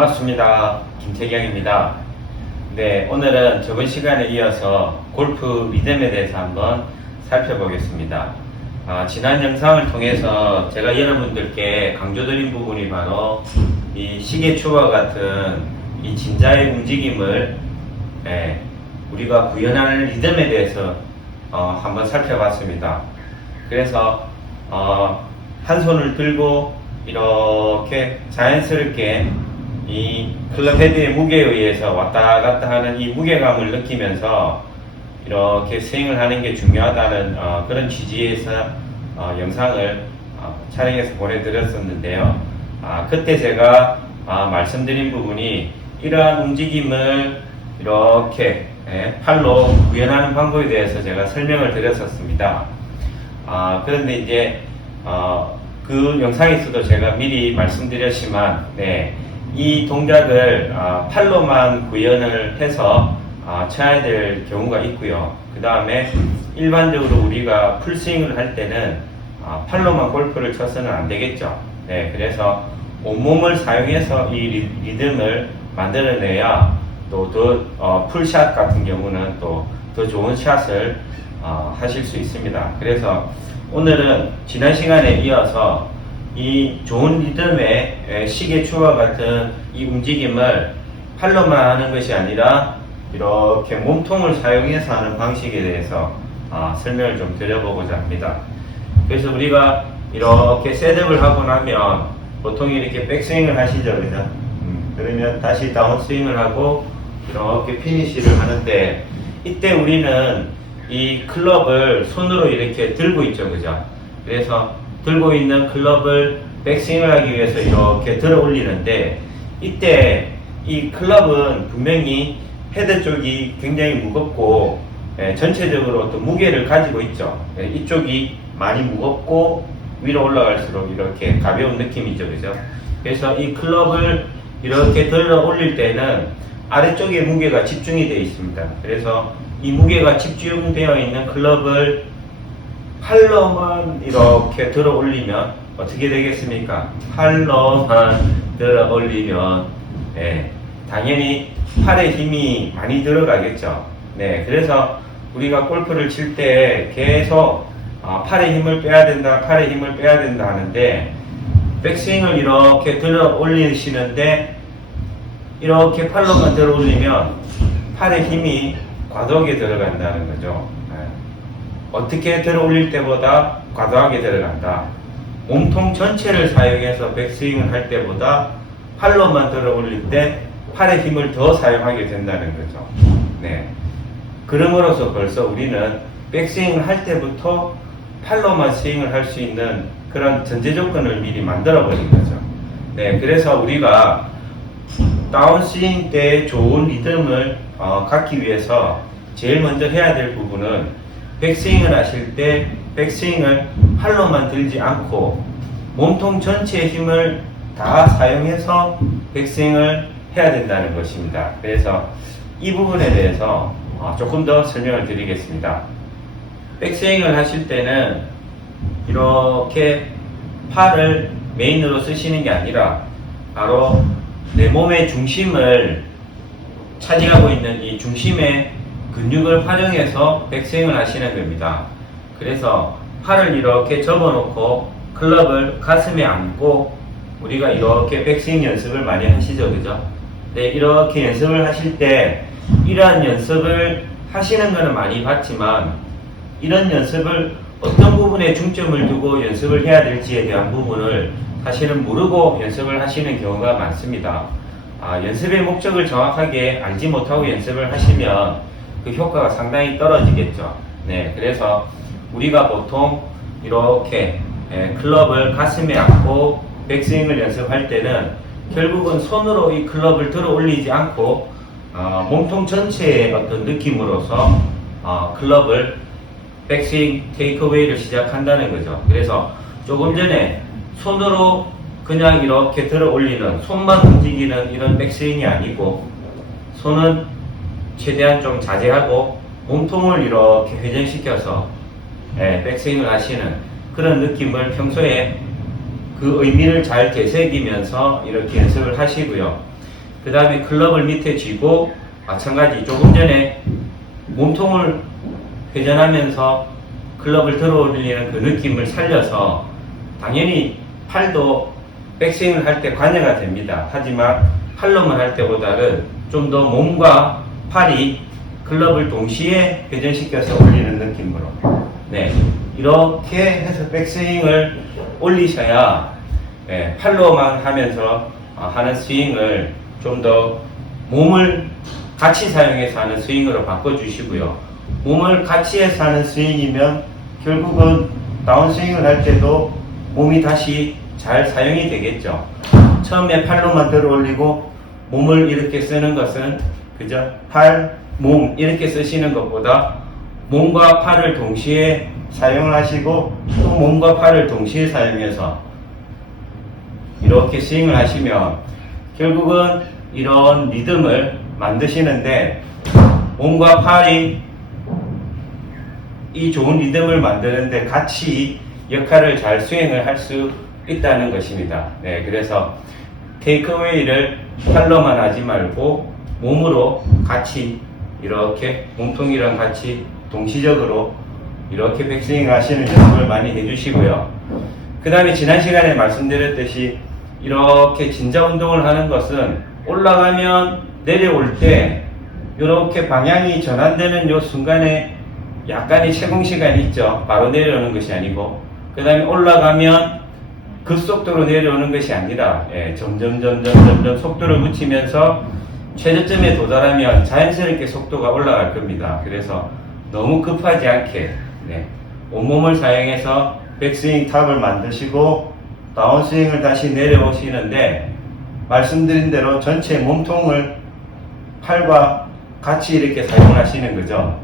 반갑습니다. 김태경입니다. 네, 오늘은 저번 시간에 이어서 골프 리듬에 대해서 한번 살펴보겠습니다. 지난 영상을 통해서 제가 여러분들께 강조드린 부분이 바로 이 시계추와 같은 이 진자의 움직임을 우리가 구현하는 리듬에 대해서 한번 살펴봤습니다. 그래서 한 손을 들고 이렇게 자연스럽게 이 클럽 헤드의 무게에 의해서 왔다 갔다 하는 이 무게감을 느끼면서 이렇게 스윙을 하는 게 중요하다는 그런 취지에서 영상을 촬영해서 보내드렸었는데요. 그때 제가 말씀드린 부분이 이러한 움직임을 이렇게 팔로 구현하는 방법에 대해서 제가 설명을 드렸었습니다. 그런데 이제 그 영상에서도 제가 미리 말씀드렸지만 이 동작을 팔로만 구현을 해서 쳐야 될 경우가 있고요. 그 다음에 일반적으로 우리가 풀스윙을 할 때는 팔로만 골프를 쳐서는 안 되겠죠. 그래서 온몸을 사용해서 이 리듬을 만들어내야 또 더 풀샷 같은 경우는 또 더 좋은 샷을 하실 수 있습니다. 그래서 오늘은 지난 시간에 이어서 이 좋은 리듬의 시계추와 같은 이 움직임을 팔로만 하는 것이 아니라 이렇게 몸통을 사용해서 하는 방식에 대해서 설명을 좀 드려보고자 합니다. 그래서 우리가 이렇게 셋업을 하고 나면 보통 이렇게 백스윙을 하시죠, 그죠? 그러면 다시 다운스윙을 하고 이렇게 피니시를 하는데 이때 우리는 이 클럽을 손으로 이렇게 들고 있죠, 그죠? 그래서 들고 있는 클럽을 백스윙을 하기 위해서 이렇게 들어 올리는데 이때 이 클럽은 분명히 헤드 쪽이 굉장히 무겁고 전체적으로 또 무게를 가지고 있죠. 이쪽이 많이 무겁고 위로 올라갈수록 이렇게 가벼운 느낌이죠, 그죠? 그래서 이 클럽을 이렇게 들어 올릴 때는 아래쪽에 무게가 집중이 되어 있습니다. 그래서 이 무게가 집중되어 있는 클럽을 팔로만 이렇게 들어 올리면 어떻게 되겠습니까? 팔로만 들어 올리면 당연히 팔에 힘이 많이 들어가겠죠. 그래서 우리가 골프를 칠 때 계속 팔에 힘을 빼야 된다, 팔에 힘을 빼야 된다 하는데 백스윙을 이렇게 들어 올리시는데 이렇게 팔로만 들어 올리면 팔에 힘이 과도하게 들어간다는 거죠. 어떻게 들어 올릴 때보다 과도하게 들어간다. 몸통 전체를 사용해서 백스윙을 할 때보다 팔로만 들어 올릴 때 팔의 힘을 더 사용하게 된다는 거죠. 그럼으로써 벌써 우리는 백스윙을 할 때부터 팔로만 스윙을 할 수 있는 그런 전제 조건을 미리 만들어 버린 거죠. 그래서 우리가 다운스윙 때 좋은 리듬을 갖기 위해서 제일 먼저 해야 될 부분은 백스윙을 하실 때 백스윙을 팔로만 들지 않고 몸통 전체의 힘을 다 사용해서 백스윙을 해야 된다는 것입니다. 그래서 이 부분에 대해서 조금 더 설명을 드리겠습니다. 백스윙을 하실 때는 이렇게 팔을 메인으로 쓰시는 게 아니라 바로 내 몸의 중심을 차지하고 있는 이 중심의 근육을 활용해서 백스윙을 하시는 겁니다. 그래서 팔을 이렇게 접어놓고 클럽을 가슴에 안고 우리가 이렇게 백스윙 연습을 많이 하시죠, 그죠? 이렇게 연습을 하실 때 이러한 연습을 하시는 것은 많이 봤지만 이런 연습을 어떤 부분에 중점을 두고 연습을 해야 될지에 대한 부분을 사실은 모르고 연습을 하시는 경우가 많습니다. 연습의 목적을 정확하게 알지 못하고 연습을 하시면 그 효과가 상당히 떨어지겠죠. 그래서 우리가 보통 이렇게 클럽을 가슴에 안고 백스윙을 연습할 때는 결국은 손으로 이 클럽을 들어 올리지 않고 몸통 전체의 어떤 느낌으로서 클럽을 백스윙 테이크어웨이를 시작한다는 거죠. 그래서 조금 전에 손으로 그냥 이렇게 들어 올리는, 손만 움직이는 이런 백스윙이 아니고 손은 최대한 좀 자제하고 몸통을 이렇게 회전시켜서 백스윙을 하시는 그런 느낌을 평소에 그 의미를 잘 되새기면서 이렇게 연습을 하시고요. 그 다음에 클럽을 밑에 쥐고 마찬가지 조금 전에 몸통을 회전하면서 클럽을 들어 올리는 그 느낌을 살려서 당연히 팔도 백스윙을 할 때 관여가 됩니다. 하지만 팔로만 할 때보다는 좀 더 몸과 팔이 클럽을 동시에 회전시켜서 올리는 느낌으로 네, 이렇게 해서 백스윙을 올리셔야 팔로만 하면서 하는 스윙을 좀 더 몸을 같이 사용해서 하는 스윙으로 바꿔주시고요. 몸을 같이 해서 하는 스윙이면 결국은 다운스윙을 할 때도 몸이 다시 잘 사용이 되겠죠. 처음에 팔로만 들어 올리고 몸을 이렇게 쓰는 것은 그죠? 팔, 몸 이렇게 쓰시는 것보다 몸과 팔을 동시에 사용을 하시고 또 몸과 팔을 동시에 사용해서 이렇게 스윙을 하시면 결국은 이런 리듬을 만드시는데 몸과 팔이 이 좋은 리듬을 만드는데 같이 역할을 잘 수행을 할 수 있다는 것입니다. 네, 그래서 테이크어웨이를 팔로만 하지 말고 몸으로 같이 이렇게 몸통이랑 같이 동시적으로 이렇게 백스윙을 하시는 연습을 많이 해주시고요. 그 다음에 지난 시간에 말씀드렸듯이 이렇게 진자 운동을 하는 것은 올라가면 내려올 때 이렇게 방향이 전환되는 요 순간에 약간의 채공 시간이 있죠. 바로 내려오는 것이 아니고 그 다음에 올라가면 급속도로 내려오는 것이 아니라 점점 속도를 붙이면서 최저점에 도달하면 자연스럽게 속도가 올라갈 겁니다. 그래서 너무 급하지 않게 온몸을 사용해서 백스윙 탑을 만드시고 다운스윙을 다시 내려오시는데 말씀드린 대로 전체 몸통을 팔과 같이 이렇게 사용하시는 거죠.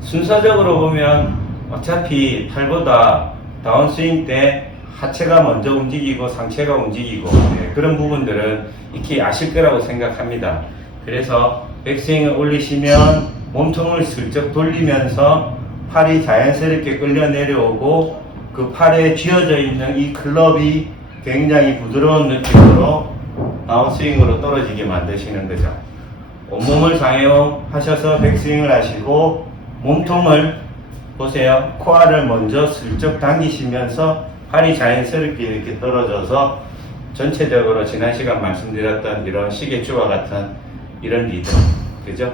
순서적으로 보면 어차피 팔보다 다운스윙 때 하체가 먼저 움직이고 상체가 움직이고 그런 부분들은 익히 아실 거라고 생각합니다. 그래서 백스윙을 올리시면 몸통을 슬쩍 돌리면서 팔이 자연스럽게 끌려 내려오고 그 팔에 쥐어져 있는 이 클럽이 굉장히 부드러운 느낌으로 다운스윙으로 떨어지게 만드시는 거죠. 온몸을 사용하셔서 백스윙을 하시고 몸통을 보세요. 코어를 먼저 슬쩍 당기시면서 팔이 자연스럽게 이렇게 떨어져서 전체적으로 지난 시간 말씀드렸던 이런 시계추와 같은 이런 리듬, 그죠?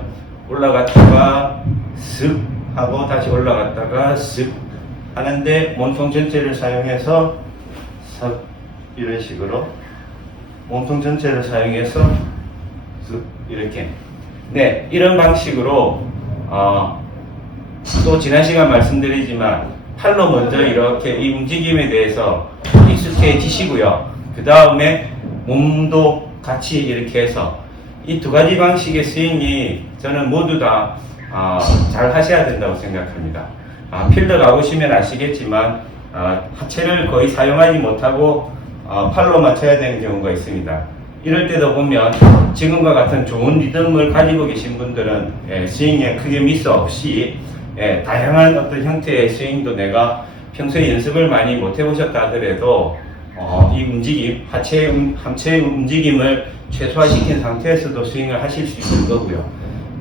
올라갔다가 슥 하고 다시 올라갔다가 슥 하는데 몸통 전체를 사용해서 슥 이런 식으로 몸통 전체를 사용해서 슥 이렇게 이런 방식으로 또 지난 시간 말씀드리지만 팔로 먼저 이렇게 이 움직임에 대해서 익숙해지시고요. 그 다음에 몸도 같이 이렇게 해서 이 두 가지 방식의 스윙이 저는 모두 다 잘 하셔야 된다고 생각합니다. 필드 가보시면 아시겠지만 하체를 거의 사용하지 못하고 팔로만 쳐야 되는 경우가 있습니다. 이럴 때도 보면 지금과 같은 좋은 리듬을 가지고 계신 분들은 스윙에 크게 미스 없이 다양한 어떤 형태의 스윙도 내가 평소에 연습을 많이 못 해보셨다 하더라도 이 움직임, 하체의 움직임을 최소화시킨 상태에서도 스윙을 하실 수 있을 거고요.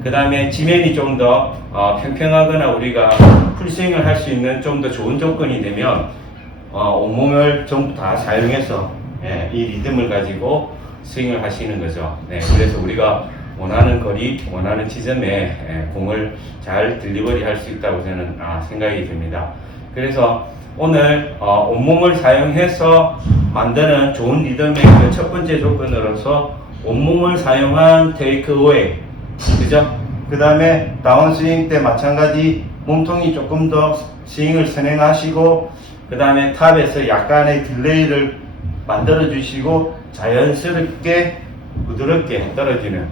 그 다음에 지면이 좀 더 평평하거나 우리가 풀스윙을 할 수 있는 좀 더 좋은 조건이 되면 온몸을 전부 다 사용해서 이 리듬을 가지고 스윙을 하시는 거죠. 그래서 우리가 원하는 거리, 원하는 지점에 공을 잘 딜리버리 할 수 있다고 저는 생각이 듭니다. 그래서 오늘 온몸을 사용해서 만드는 좋은 리듬의 그 첫 번째 조건으로서 온몸을 사용한 테이크어웨이, 그죠? 그 다음에 다운스윙 때 마찬가지 몸통이 조금 더 스윙을 선행하시고 그 다음에 탑에서 약간의 딜레이를 만들어 주시고 자연스럽게 부드럽게 떨어지는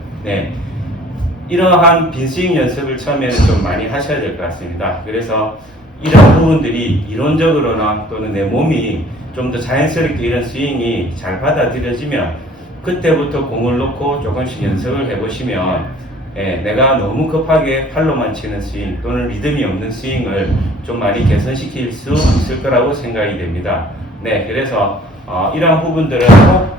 이러한 빈스윙 연습을 처음에는 좀 많이 하셔야 될 것 같습니다. 그래서 이런 부분들이 이론적으로나 또는 내 몸이 좀 더 자연스럽게 이런 스윙이 잘 받아들여지면 그때부터 공을 놓고 조금씩 연습을 해보시면 내가 너무 급하게 팔로만 치는 스윙 또는 리듬이 없는 스윙을 좀 많이 개선시킬 수 있을 거라고 생각이 됩니다. 그래서 이러한 부분들은 꼭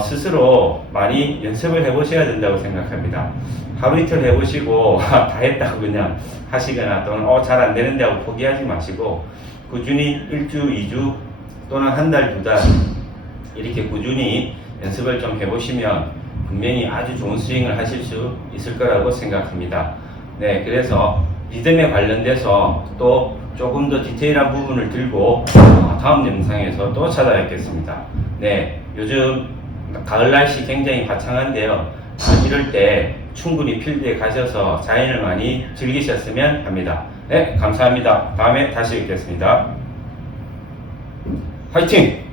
스스로 많이 연습을 해보셔야 된다고 생각합니다. 하루 이틀 해보시고 다 했다고 그냥 하시거나 또는 잘 안 되는데 하고 포기하지 마시고 꾸준히 1주, 2주 또는 한 달, 두 달 이렇게 꾸준히 연습을 좀 해보시면 분명히 아주 좋은 스윙을 하실 수 있을 거라고 생각합니다. 네, 그래서 리듬에 관련돼서 또 조금 더 디테일한 부분을 들고 다음 영상에서 또 찾아뵙겠습니다. 네, 요즘 가을 날씨 굉장히 화창한데요. 이럴 때 충분히 필드에 가셔서 자연을 많이 즐기셨으면 합니다. 네, 감사합니다. 다음에 다시 뵙겠습니다. 화이팅!